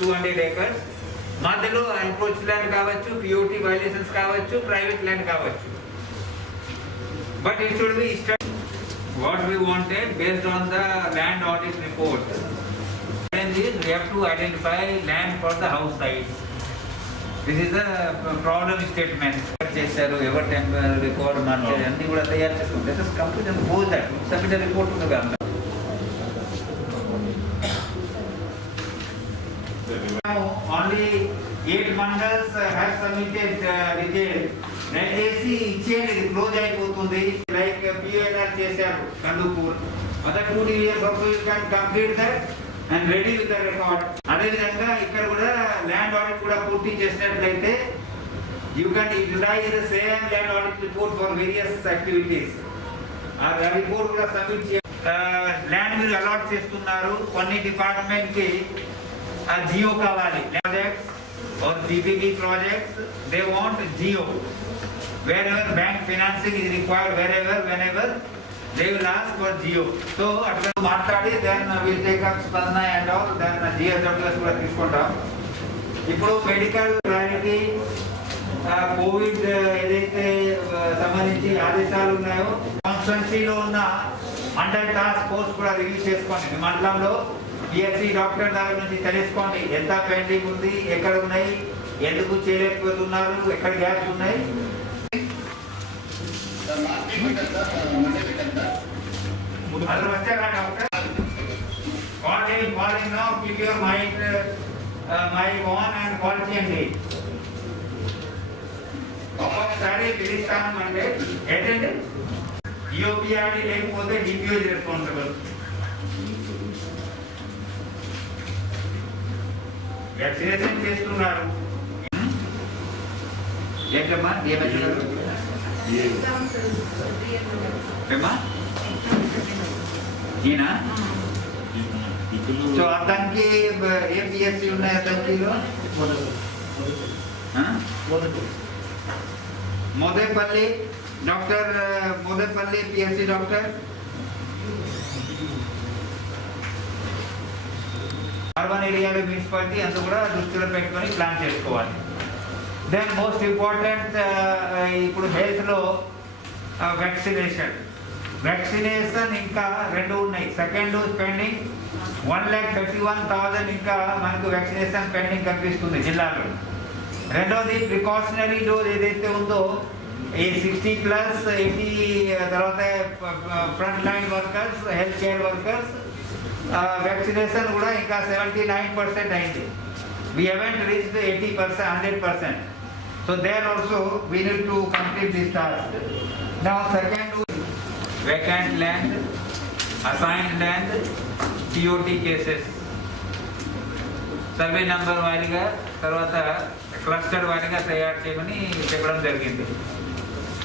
200 acres. మధ్యలో encroach land కావచ్చు, POT violations కావచ్చు, ప్రైవేట్ ల్యాండ్ కావచ్చు. But it should be what we wanted based on the land audit report. And this we have to identify land for the house sites. This is the problem statement. చేశారు ever temper record మార్చారు అన్ని కూడా తయారు చేసుకుంటే this is complete and go that submit the report to the government. Only 8 mandals have submitted detail. దయచేసి ఇచ్చేయండి, ఇది క్లోజ్ అయిపోతుంది. లైక్ పిఎల్ఆర్ చేశారు కందుకూర్, అదర్ 2 years also you can complete that and ready with the record. అదేవిధంగా ఇక్కడ కూడా ల్యాండ్ ఆడిట్ కూడా పూర్తి చేసినట్లయితే you can utilize the same land audit report for various activities. ఆ రిపోర్ట్ కూడా సబ్మిట్ చేయాలి. ల్యాండ్ మీరు అలాట్ చేస్తున్నారు, కొన్ని డిపార్ట్మెంట్ కి ఆ జియో కావాలి. Projects or PPP projects, they want geo. Wherever bank financing is required, whenever they will ask for geo. So after మాట్లాడి then we'll take up Spandana and all, then GSWS కూడా తీసుకుంటాం. ఇప్పుడు మెడికల్ క్లారిటీ కోవిడ్ ఏదైతే సంబంధించి ఆదేశాలు ఉన్నాయో కాన్స్టిట్యున్సీలో ఉన్న మండల్ టాస్క్ ఫోర్స్ కూడా రిలీజ్ చేసుకోండి. మండలంలో పిఎస్సి డాక్టర్ దగ్గర నుంచి తెలుసుకోండి ఎంత పెండింగ్ ఉంది, ఎక్కడ ఉన్నాయి, ఎందుకు చేయలేకపోతున్నారు, ఎక్కడ గ్యాప్స్ ఉన్నాయి. అందరూ వచ్చారా doctor? Calling now, keep your mic on and call చేయండి. ఒక్కొక్కసారి పిలుస్తాను అంటే ఏంటంటే ఈఓపిఆర్డి లేకపోతే డిపిఓ రెస్పాన్సిబుల్. వ్యాక్సినేషన్ చేస్తున్నారు. ఏంటమ్మా ఏమవుతున్నారు? ఏమా జీనా? సో అతనికి ఏ పిఎస్సి ఉన్నాయి అతనికిలో? Modepalli doctor, Modepalli PHC doctor. Urban ఏరియాలో మున్సిపాలిటీ అంతా కూడా దృష్టిలో పెట్టుకొని ప్లాన్ చేసుకోవాలి. దెన్ మోస్ట్ ఇంపార్టెంట్ ఇప్పుడు హెల్త్లో వ్యాక్సినేషన్ ఇంకా 2 ఉన్నాయి. సెకండ్ డోస్ పెండింగ్ 1,31,000 ఇంకా మనకు వ్యాక్సినేషన్ పెండింగ్ కనిపిస్తుంది జిల్లాలో. రెండోది ప్రికాషనరీ డోస్ ఏదైతే ఉందో ఈ 60+ 80 తర్వాత front line workers, health care workers vaccination కూడా ఇంకా 79% అయింది. We haven't reached 80%, 100%. So there also we need to complete this task. Now second, vacant land, assigned land, TOT cases. Survey number వారీగా తర్వాత క్లస్టర్ వారీగా తయారు చేయమని చెప్పడం జరిగింది.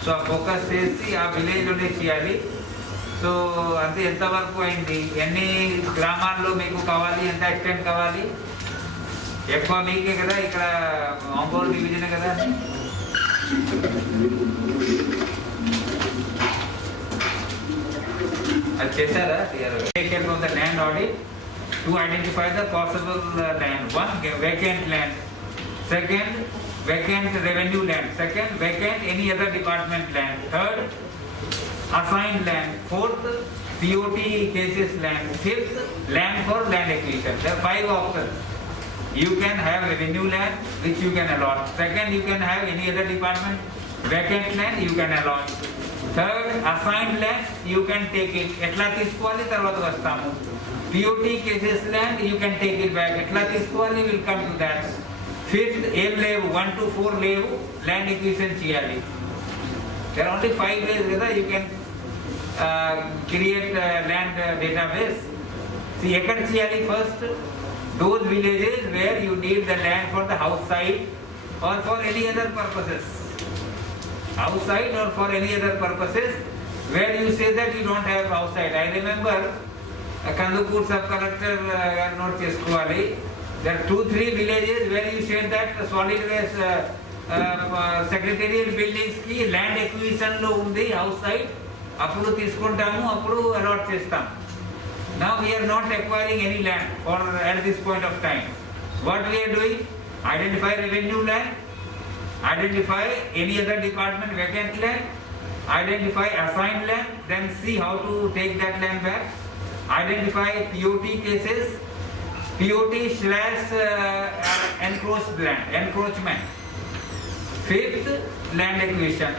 సో ఫోకస్ చేసి ఆ విలేజ్లోనే చేయాలి. సో అంతే ఎంతవరకు అయింది, ఎన్ని గ్రామాల్లో మీకు కావాలి, ఎంత ఎక్స్టెంట్ కావాలి, ఎక్కువ మీకే కదా, ఇక్కడ ఆంబోల్ డివిజనే కదా. అది చేశారా? Taken from the land audit to identify the possible land. 1 vacant land, 2nd vacant revenue land, 2nd vacant any other department land, 3rd assigned land, 4th POT cases land, 5th land for land acquisition. There are 5 options. You can have revenue land which you can allot. 2nd, you can have any other department vacant land you can allot. 3rd, assigned land you can take it. ఎట్లా తీసుకోవాలి తర్వాత వస్తాము. POT cases land you can take it back. ఎట్లా తీసుకోవాలి will come to that. 5th, ఏం లేవు 1 to 4 లేవు, land acquisition చేయాలి. There are only 5 ways కదా you can create land database. See ఎక్కడ చేయాలి? First, those villages where you need the land for the house site or for any other purposes. House site or for any other purposes where you say that you don't have house site. I remember Kandupur sub-collector note chesukovali. There are 2-3 villages where you said that solid waste secretarial buildings ki land acquisition lo undi house site. Appudu తీసుకుంటాము, అప్పుడు అలాట్ చేస్తాం. Now we are not acquiring any land for at this point of time. What we are doing? Identify revenue land, identify any other department vacant land, identify assigned land, then see how to take that land back, identify POT cases, POT/encroached land, encroachment. Fifth, land acquisition.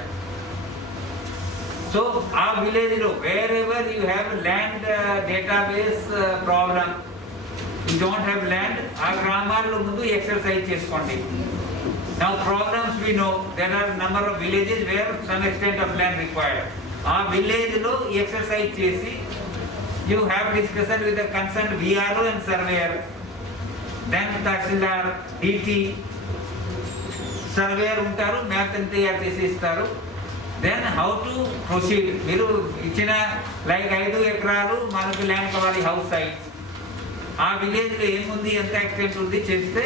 So our village, wherever you have land database problem, you don't have land, our గ్రామాల్లో ముందు exercise చేసుకోండి. Now problems we know, there are number of villages where some extent of land required. ఆ village లో exercise చేసి, you have discussion with the concerned VRO and surveyor, then Tahsildar, DT, surveyor ఉంటారు, మ్యాప్ ఎంత తయారు చేసి ఇస్తారు. Then how to proceed? మీరు ఇచ్చిన లైక్ 5 ఎకరాలు మనకు ల్యాండ్ కావాలి హౌస్ సైట్. ఆ విలేజ్లో ఏముంది, ఎంత ఎక్స్టెంట్ ఉంది చేస్తే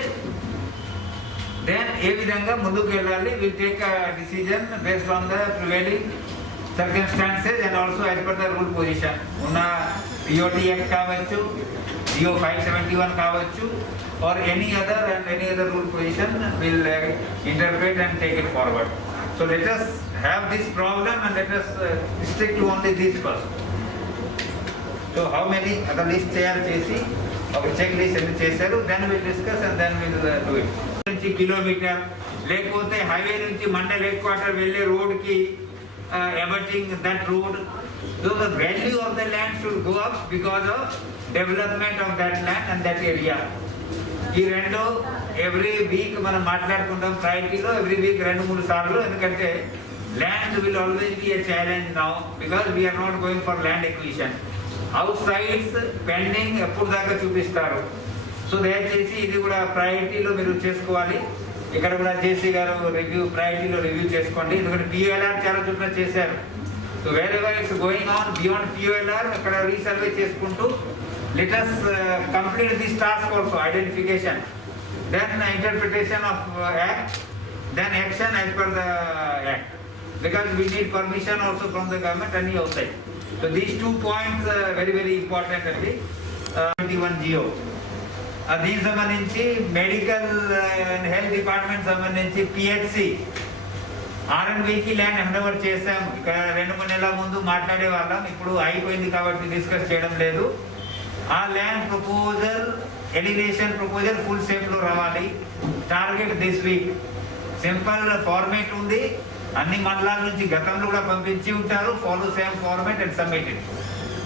దెన్ ఏ విధంగా ముందుకు వెళ్ళాలి. Will take decision based on the prevailing circumstances and also as per the rule position. ఉన్న POT యాక్ట్ కావచ్చు, GO 571 కావచ్చు, or any other rule position will interpret and take it forward. So let us have this problem and let us stick to only this first. So how many other list తయారు చేసి ఒక check list ఎందుకు చేశారు, then we'll discuss and then we'll do it. నుంచి కిలోమీటర్ లేకపోతే హైవే నుంచి mandal head quarter వెళ్ళే రోడ్కి abutting that road, so the value of the land should go up because of development of that land and that area. ఈ రెండు every week మనం మాట్లాడుకుంటాం ప్రయారిటీలో, ఎవ్రీ వీక్ 2-3 సార్లు. ఎందుకంటే land will always be a challenge now because we're not going for land acquisition. House sites pending ఎప్పుడు దాకా చూపిస్తారు. సో దయచేసి ఇది కూడా ప్రయారిటీలో మీరు చేసుకోవాలి. ఇక్కడ కూడా జేసీ గారు ప్రయారిటీలో రివ్యూ చేసుకోండి. ఎందుకంటే POLR చాలా చోట్ల చేశారు. So where ever it's going on beyond POLR అక్కడ రీసర్వే చేసుకుంటూ let us complete this task also, identification, then interpretation of act, then action as per the act, because we need permission also from the government and outside. So these 2 points very very important అండి. 21 GO దీనికి సంబంధించి medical and health department సంబంధించి PHC R&Bకి land hand over చేసాం. ఇక్కడ 2-3 నెలల ముందు మాట్లాడే వాళ్ళం, ఇప్పుడు అయిపోయింది కాబట్టి డిస్కస్ చేయడం లేదు. ఆ land proposal elevation proposal full షేప్లో రావాలి. Target this week. Simple format ఉంది, అన్ని మండలాల నుంచి గతంలో కూడా పంపించి ఉంటారు. Follow same format and submitted.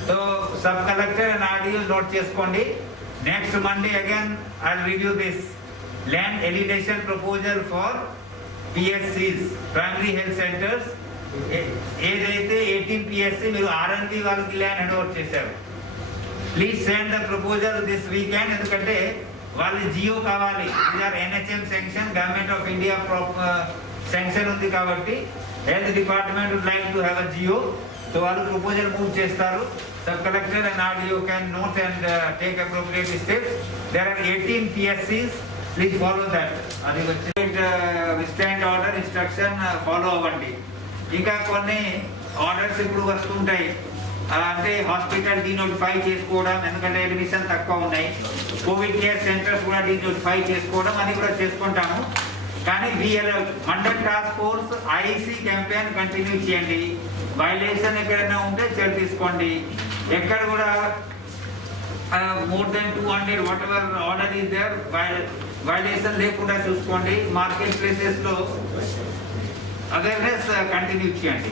So sub collector and RDO note చేసుకోండి. Next Monday again I review this land elevation proposal for PHCs, primary health centres. ఏదైతే 18 PHC మీరు R&B వాళ్ళకి ల్యాండ్ హ్యాండ్ ఓవర్ చేశారు, please send the proposal this weekend. ఎందుకంటే వాళ్ళు GO కావాలి. Either NHM sanction, government of India sanction ఉంది కాబట్టి health department would like to have a GO. So వాళ్ళు ప్రపోజల్ మూవ్ చేస్తారు. Sub collector and RDO can note and take appropriate steps. There are 18 PHCs, please follow that. అది వచ్చి stand order instruction follow అవ్వండి. ఇంకా కొన్ని ఆర్డర్స్ ఇప్పుడు వస్తుంటాయి, అంటే హాస్పిటల్ డీనోటిఫై చేసుకోవడం, ఎందుకంటే అడ్మిషన్ తక్కువ ఉన్నాయి. కోవిడ్ కేర్ సెంటర్స్ కూడా డీనోటిఫై చేసుకోవడం అని కూడా చేసుకుంటాము. కానీ mandal task force IC campaign continue చేయండి. వైలేషన్ ఎక్కడైనా ఉంటే చర్య తీసుకోండి. ఎక్కడ కూడా more than 200 whatever order is there violation లేకుండా చూసుకోండి. మార్కెట్ ప్లేసెస్లో అవేర్నెస్ కంటిన్యూ చేయండి.